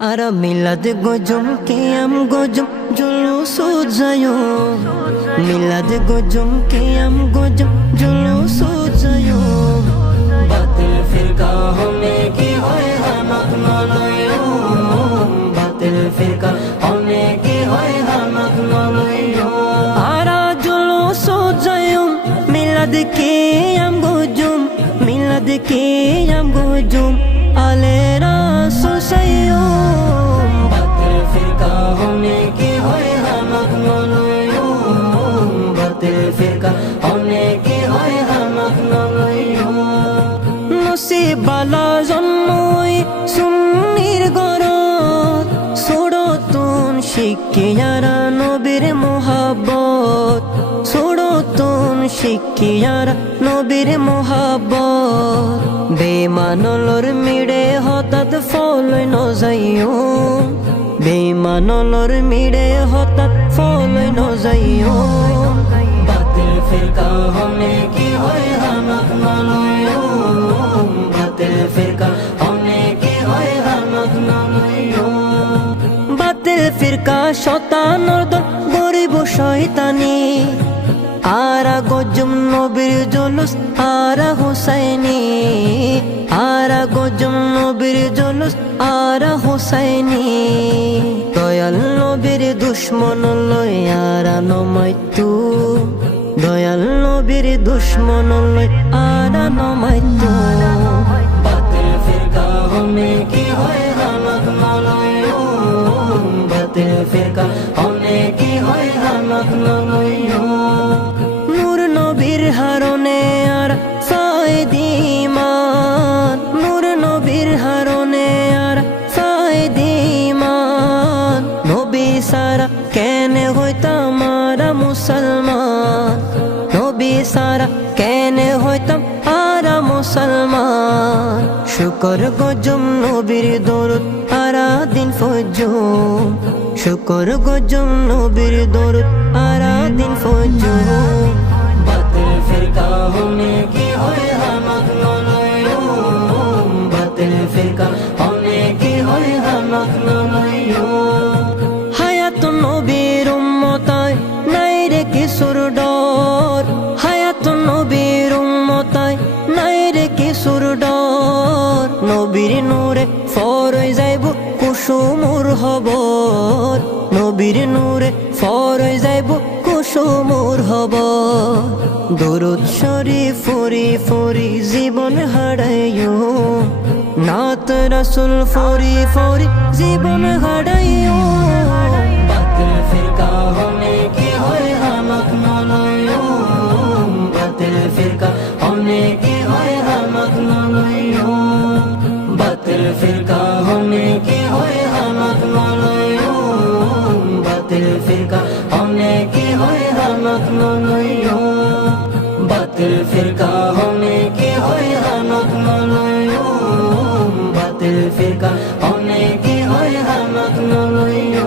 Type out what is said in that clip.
Ara milad gojum qiyam gojum julus jayo milad gojum qiyam gojum julus jayo batil firqa hone ki hoy hamak naloyo batil firqa hone ki hoy hamak naloyo ara julus jayo milad qiyam gojum alera susayo batil firqa hone ki hoy hamak naloyo batil firqa hone ki hoy hamak naloyo নসিবালা জন্মই সুন্নির গরত ছোড়তুন শিক্ষিয়ারা নবীর মোহাব্বত ছোড়তুন শিক্ষিয়ারা নবীর মোহাব্বত বেমানলর মিড়ে হঠাৎ ফলই নজাইও বেমানলর মিড়ে হঠাৎ ফলই নজাইও বাতিল ফিরকা হনে কি হয় হামাক নলয়ো বাতিল ফিরকা হনে কি হয় হামাক নলয়ো বাতিল ফিরকা শতানর দল গরিব শয়তানি আরা গজম নবীর জুলুস আরা হুসাইনি আরা গজম নবীর জুলুস আরা হুসাইনি দয়াল নবীর দুশ্মন লই আরা নমাইতু দয়াল নবীর দুশ্মন লই আরা নমাইতু বাতিল ফিরকা হনে কি হয় হামাক নলয়ো বাতিল ফিরকা হনে কি হয় হামাক নলয়ো নূর নবীর হারনে আর ফায়দিমান নূর নবীর হারনে আর ফায়দিমান নবী সারা কেনে হইতাম আরা মুসলমান নবী সারা কেনে হইতাম আরা মুসলমান শুকর গজম নবীর দরুদ আরা দিন ফজর শুকর গজম নবীর দরুদ আরা দিন ফজর বাতিল ফিরকা হনে কি হয় হামাক নলয়ো বাতিল ফিরকা হনে কি হয় হামাক নলয়ো হায়াত নবীর উম্মতায় নাই রে কিশোর ডর হায়াত নবীর উম্মতায় নাই রে কিশোর ডর নবীর নূরে ফরই যাইব কুসুমুর হবর নবীর নূরে ফরই যাইব কুসুমুর হবর দরুদ শরীফ ফরি ফরি জীবন হারাইও নাত রাসূল ফরি ফরি জীবন হারাইও বাতিল ফিরকা হনে কি হয় হামাক নলয়ো বাতিল ফিরকা হনে কি হয় হামাক নলয়ো বাতিল ফিরকা হনে কি হয় হামাক নলয়ো বাতিল ফিরকা হনে কি হয় হামাক নলয়ো বাতিল ফিরকা হনে কি হয় হামাক নলয়ো বাতিল ফিরকা হনে কি হয় হামাক নলয়ো